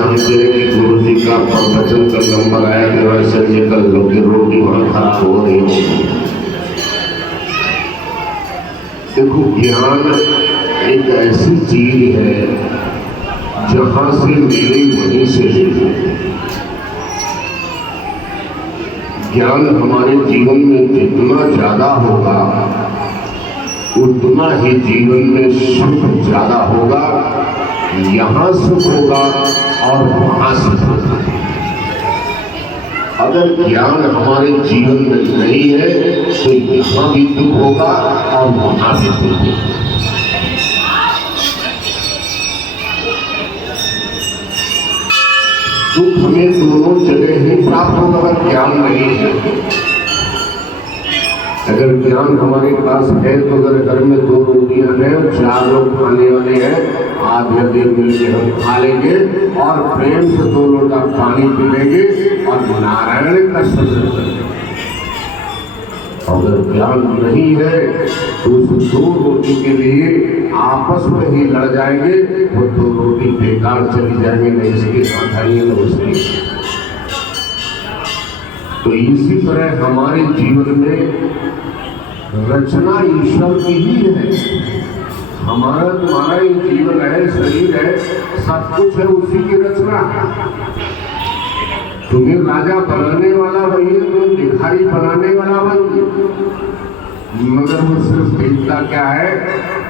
जानते हैं कि गुरु जी का प्रवचन का नंबर आया कि वैसे जी कल लोग की रोटी वहां खराब हो रही होगी। देखो, ज्ञान एक ऐसी चीज है जहां से मिली वहीं से ली। ज्ञान हमारे जीवन में जितना ज्यादा होगा उतना ही जीवन में सुख ज्यादा होगा। यहाँ सुख होगा और वहां सुख होगा। अगर ज्ञान हमारे जीवन में नहीं है तो यहाँ भी दुख होगा और वहां भी दुख होगा। दुख हमें दोनों जगह ही प्राप्त होगा अगर ज्ञान नहीं है। अगर ज्ञान हमारे पास है तो अगर घर में 2 रोटियां हैं और 4 लोग खाने वाले हैं, आधे आधे मिलकर हम खा लेंगे और प्रेम से 2 लोटा पानी पी लेंगे और नारायण का स्मरण करेंगे। अगर ज्ञान नहीं है तो उस 2 रोटी के लिए आपस में ही लड़ जाएंगे, वो 2 रोटी बेकार चली जाएंगे, न इसके साथ आएंगे न उसके। तो इसी तरह हमारे जीवन में रचना ईश्वर की ही है। हमारा तुम्हारा ही जीवन है, शरीर है, सब कुछ है, उसी की रचना है। तुम्हें राजा बनाने वाला वही है, तुम्हें भिखारी बनाने वाला वही है, मगर वो सिर्फ देखता क्या है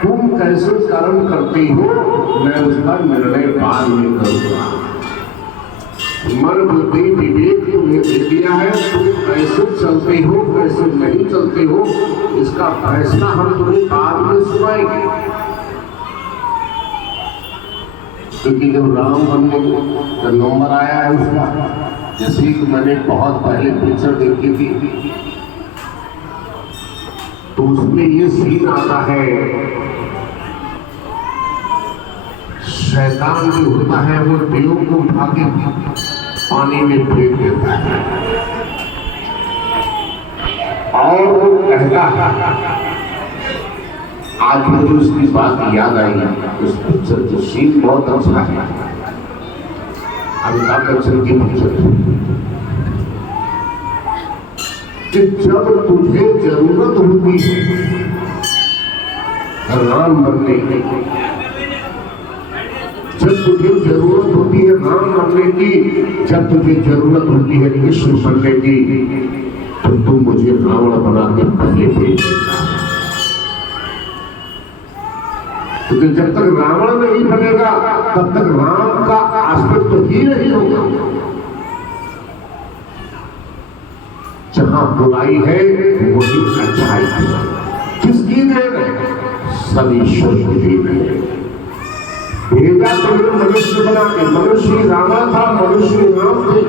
तुम कैसे कर्म करती हो, मैं उसका निर्णय बाद में करूंगा। मन बुद्धि विवेक तुम्हें दे दिया है, तुम कैसे चलते हो कैसे नहीं चलते हो इसका फैसला हम तुम्हें बाद में सुनाएंगे। क्योंकि जब राम बनने का नंबर आया है उसका, जैसे कि मैंने बहुत पहले पिक्चर देखी थी तो उसमें ये सीन आता है, शैतान जो होता है वो देव को उठा के पानी में फेंक देता है और वो कहता है, आज मुझे उसकी बात याद आई। उस पिक्चर की सीन बहुत अच्छा है, अमिताभ बच्चन की पिक्चर कि जब तुझे जरूरत होती है राम बनने की, जब तुझे जरूरत होती है राम बनने की, जब तुझे जरूरत होती है कृष्ण बनने की, तो तू मुझे रावण बना के पहले भेज देता है। क्योंकि जब तक रावण नहीं बनेगा तब तक राम का अस्तित्व ही नहीं होगा। जहां बुराई है वही अच्छाई है। किसकी देन है? सब ईश्वर की देन है। भेजा तुम्हें मनुष्य बना के, मनुष्य रावण था, मनुष्य राम थे,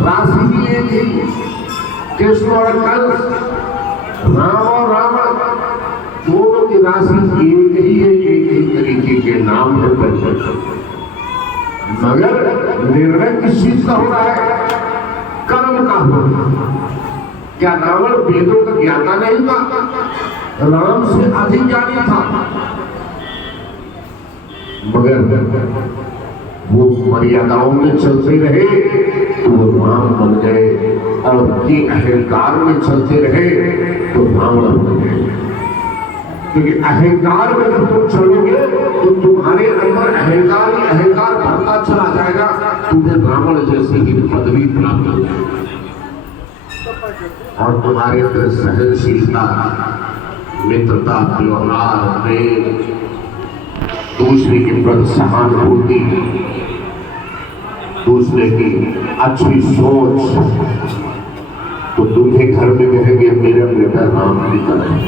राशि भी एक ही, कृष्ण और कंस, राम और रावण, दोनों की राशि एक ही है, एक ही तरीके के नाम है। मगर निर्णय किस चीज का हो रहा है? कर्म का हो रहा है। क्या रावण वेदों का ज्ञाता नहीं था? राम से अधिक ज्ञानी था, मगर वो मर्यादाओं में चलते रहे तो वो राम बन गए, और ये अहंकार में चलते रहे तो रावण बन गए। क्योंकि अहंकार में जब तुम चलोगे तो तुम्हारे अंदर अहंकार ही अहंकार बढ़ता चला जाएगा, तुम्हें रावण जैसी ही पदवी प्राप्त हो जाएगी। और तुम्हारे अंदर सहनशीलता, मित्रता, व्यवहार, प्रेम, दूसरे के प्रति सहानुभूति, दूसरे की अच्छी सोच, तो तुम्हें घर में कहेंगे मेरा बेटा राम की तरह है,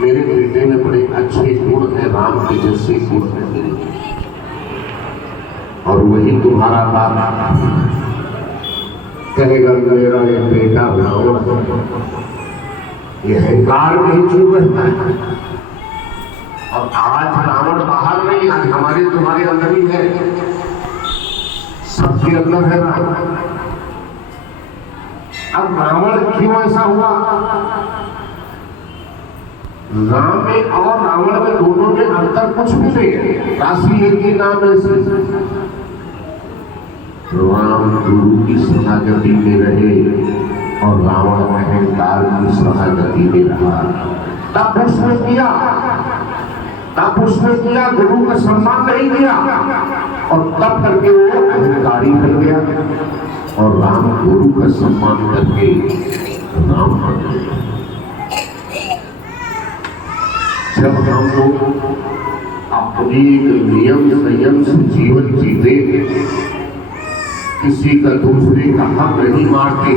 मेरे बेटे में बड़े अच्छे गुण है, राम के जैसे गुण है मेरे। और वही तुम्हारा बाप कहेगा मेरा ये बेटा रावण है। ये अहंकार में ही चूर रहता है। और आज रावण बाहर नहीं, आज हमारे तुम्हारे अंदर ही है, सबके अंदर है रावण। अब रावण क्यों ऐसा हुआ? राम में और रावण में दोनों में अंतर कुछ भी नहीं है, राशि एक ही नाम है। राम गुरु की शरणागति में रहे और रावण अहंकार की शरणागति में रहा। तब उसने किया गुरु का सम्मान नहीं किया और तब करके वो अहंकारी बन गया और राम गुरु का सम्मान करके राम बन गया। जब हम लोग अपनी नियम संयम से जीवन जीते, किसी का दूसरे का हक नहीं मारते,